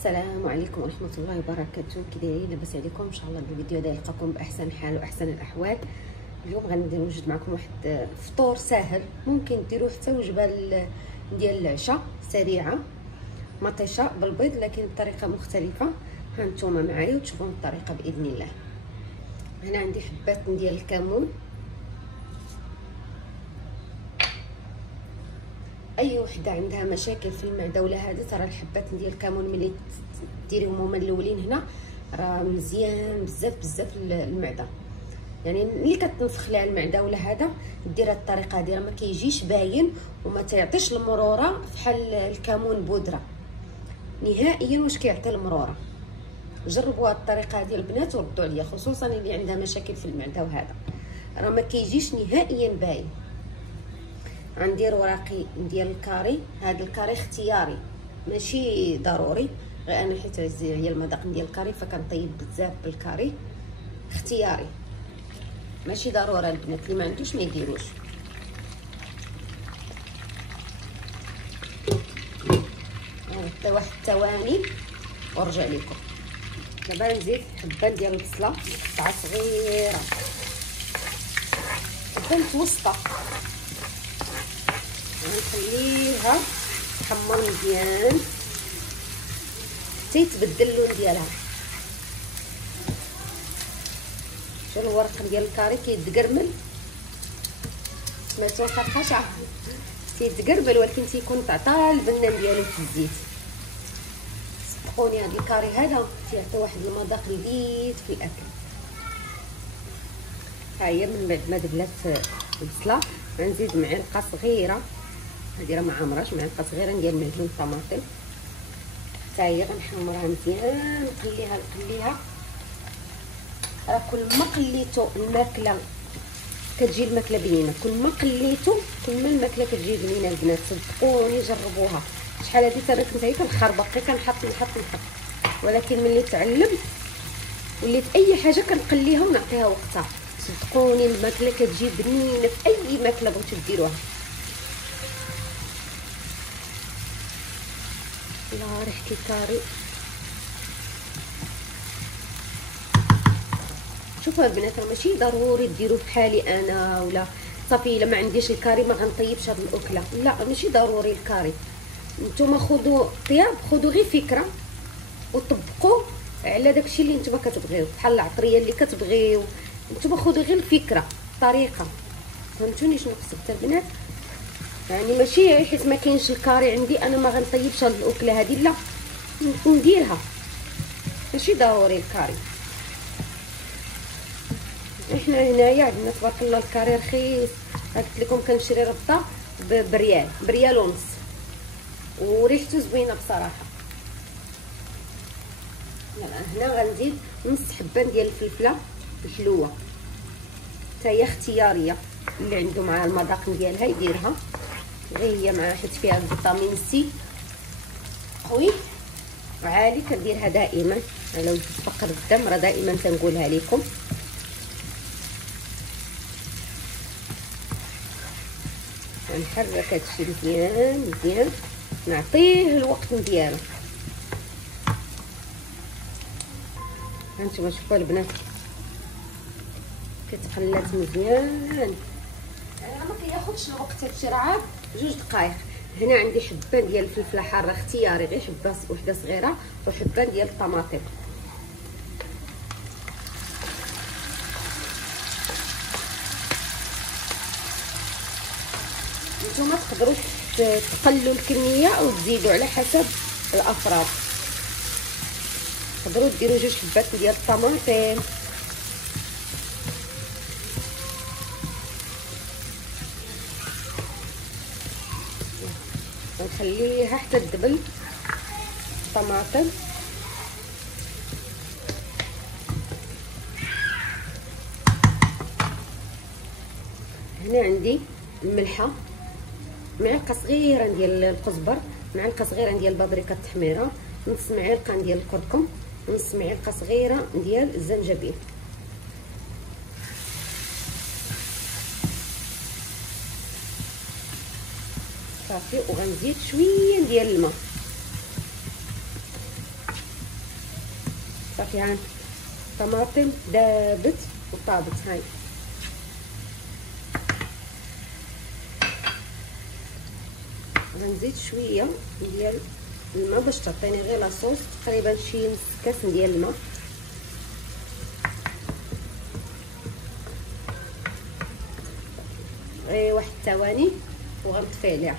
السلام عليكم ورحمه الله وبركاته. كي دايرين؟ لاباس عليكم؟ ان شاء الله الفيديو هذا يلقاكم باحسن حال واحسن الاحوال. اليوم غندير نوجد معكم واحد فطور ساهل، ممكن ديروه حتى وجبه ديال العشاء سريعه، مطيشه بالبيض لكن بطريقه مختلفه. ها نتوما معايا وتشوفوا الطريقه باذن الله. هنا عندي حبات ديال الكمون. اي وحده عندها مشاكل في المعده ولا هذا، ترى الحبات ديال الكمون ملي ديريهم هما الاولين هنا راه مزيان بزاف بزاف المعده، يعني ملي كتنفخ لها المعده ولا هذا دير هاد الطريقه هادي راه ما كيجيش باين وما تعطيش المراره بحال الكمون بودره نهائيا. واش كيعطي المراره؟ جربوا هاد الطريقه هادي البنات وردوا عليا، خصوصا اللي عندها مشاكل في المعده وهذا راه ما كيجيش نهائيا باين. غندير وراقي ديال الكاري. هذا الكاري اختياري ماشي ضروري، غير انا حيت عز عليا المذاق ديال الكاري فكنطيب بزاف بالكاري. اختياري ماشي ضروره، البنات اللي ما عندوش ما يديروش. غنحط واحد الثواني ونرجع لكم. دابا نزيد حبه ديال البصله قطعه صغيره متوسطه، غنخليها تحمر مزيان حتى يتبدل اللون ديالها. شوف الورق ديال الكاري كيتقرمل، سمعتو الخرخشه تيتقربل ولكن تيكون تعطى البنان ديالو في الزيت. صدقوني هذا الكاري هذا تيعطي واحد المذاق لذيذ في الاكل. ها هي من بعد ما دبلات البصله غنزيد معلقه صغيره، هذه راه ما عامراش، معلقه صغيره ديال معجون الطماطم حتى هي غنحمرها مزيان نقليها. راه كل ما قليتو الماكله كتجي الماكله بنينه، كل ما قليتو كل ما الماكله كتجي بنينه البنات، صدقوني جربوها. شحال هادي انا كنت هي كنخربق غير كنحط ولكن ملي تعلمت وليت اي حاجه كنقليها ونعطيها وقتها. صدقوني الماكله كتجي بنينه في اي ماكله بغيتو ديروها. الله ريحة الكاري. شوفوا البنات راه ماشي ضروري ديروا بحالي انا ولا صافي الا ما عنديش الكاري ما غنطيبش هاد الاكله، لا ماشي ضروري الكاري. نتوما خذوا طياب، خذوا غير فكره وطبقوا على داكشي اللي نتوما كتبغيو، بحال العطريه اللي كتبغيو نتوما خذوا غير الفكره الطريقه. فهمتوني شنو قصدت البنات؟ يعني ماشي حيت ما كاينش الكاري عندي انا ما غنطيبش هاد الاكله هادي، لا نديرها، ماشي ضروري الكاري. احنا هنايا عندنا تبارك الله الكاري رخيص، قلت لكم كنشري ربطه بريال ونص وريحته زوينه بصراحه. هنا غنزيد نص حبه ديال الفلفله الحلوه حتى هي اختياريه، اللي عنده مع المذاق ديالها يديرها، غير هي مع حيت فيها فيتامين سي قوي عالي كنديرها دائما. لو فقر الدم راه دائما تنقولها لكم. غنحرك هادشي مزيان نعطيه الوقت ديالو. هانتوما شوفوا البنات كتقلات مزيان، انا ما كياخذش الوقت هادشي راه 2 دقائق. هنا عندي حبه ديال الفلفله حاره اختياري، غير حبه وحده صغيره وحبه ديال الطماطم. نتوما تقدروا تقلوا الكميه او تزيدوا على حسب الافراد. تقدروا ديروا 2 حبات ديال الطماطم. ونخليها حتى تدبل الطماطم. هنا عندي الملحه، معلقه صغيره ديال القزبر، معلقه صغيره ديال البابريكا التحميره، نص معلقه ديال الكركم، نص معلقه صغيره ديال الزنجبيل. صافي وغنزيد شويه ديال الماء. صافي ها الطماطم دابت وطابت. هاي غنزيد شويه ديال الماء باش تعطيني غير لاصوص، تقريبا شي نص كاس ديال الماء. غير واحد الثواني وغنطفي عليها.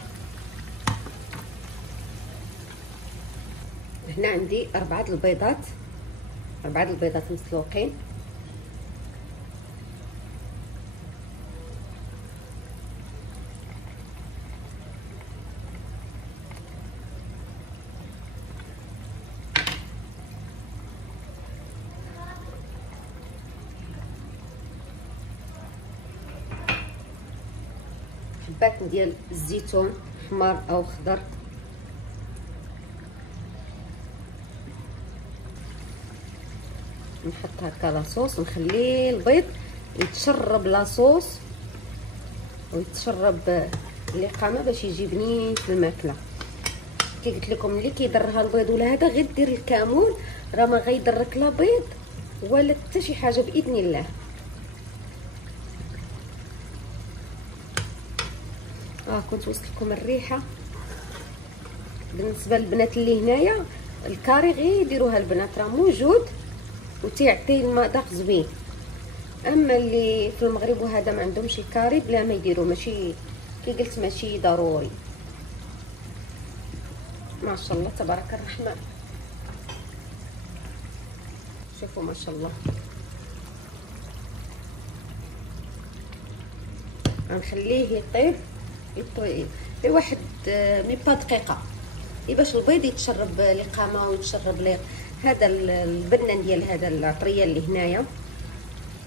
هنا عندي 4 البيضات، 4 البيضات مسلوقين. حبات ديال الزيتون احمر او خضر. نحط هكا لاصوص ونخلي البيض يتشرب لاصوص ويتشرب اللقامه باش يجي بنين في الماكله. كي قلت لكم ملي كيضرها البيض ولا هذا غير دير الكمون، راه ما غيضرك لا بيض ولا حتى شي حاجه باذن الله. كنت وصلت لكم الريحه. بالنسبه للبنات اللي هنايا الكاري غير يديروها البنات، راه موجود وتيعطي المذاق زوين. اما اللي في المغرب وهذا ما عندهمش الكاري بلا ما يديروا، ماشي كي قلت ماشي ضروري. ما شاء الله تبارك الرحمن، شوفوا ما شاء الله. غنخليه يطيب لواحد ميبا دقيقه باش البيض يتشرب لقامه ويتشرب هذا البنان ديال هذا العطريه اللي هنايا.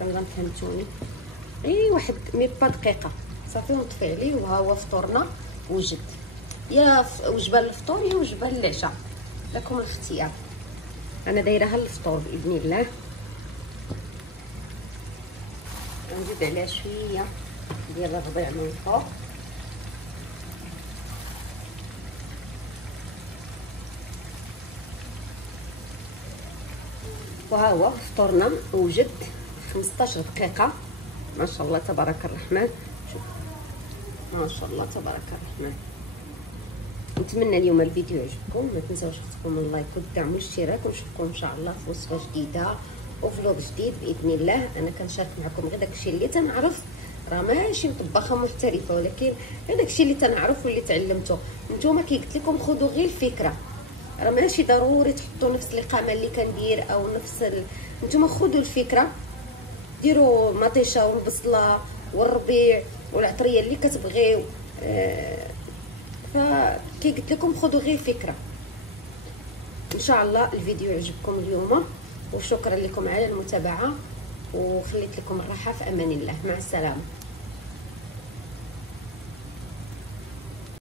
كنظن فهمتوني. واحد ميبا دقيقه صافي ونطفي عليه. وها هو فطورنا وجد، يا وجبه للفطور يا وجبه للعشاء، لكم الاختيار. انا دايرها للفطور باذن الله. نزيد عليها شويه ديال الربيع من فوق. وها هو فطورنا وجد 15 دقيقه. ما شاء الله تبارك الرحمن. شوف ما شاء الله تبارك الرحمن. نتمنى اليوم الفيديو يعجبكم. ما تنساوش تحطوا اللايك والدعم والاشتراك، ونشوفكم ان شاء الله في وصفه جديده وفلوق جديد باذن الله. انا كنشارك معكم غير داكشي اللي تنعرف، راه ماشي مطبخه محترفه، ولكن غير داكشي اللي تنعرف واللي تعلمته. نتوما كي قلت لكم خذوا غير الفكره، راه ماشي ضروري تحطوا نفس القامه اللي كندير او نفس نتوما خذوا الفكره، ديروا مطيشه والبصله والربيع والعطريه اللي كتبغيو. فكي قلت لكم خذوا غير فكره. ان شاء الله الفيديو يعجبكم اليوم، وشكرا لكم على المتابعه، وخليت لكم الراحه في امان الله. مع السلامه.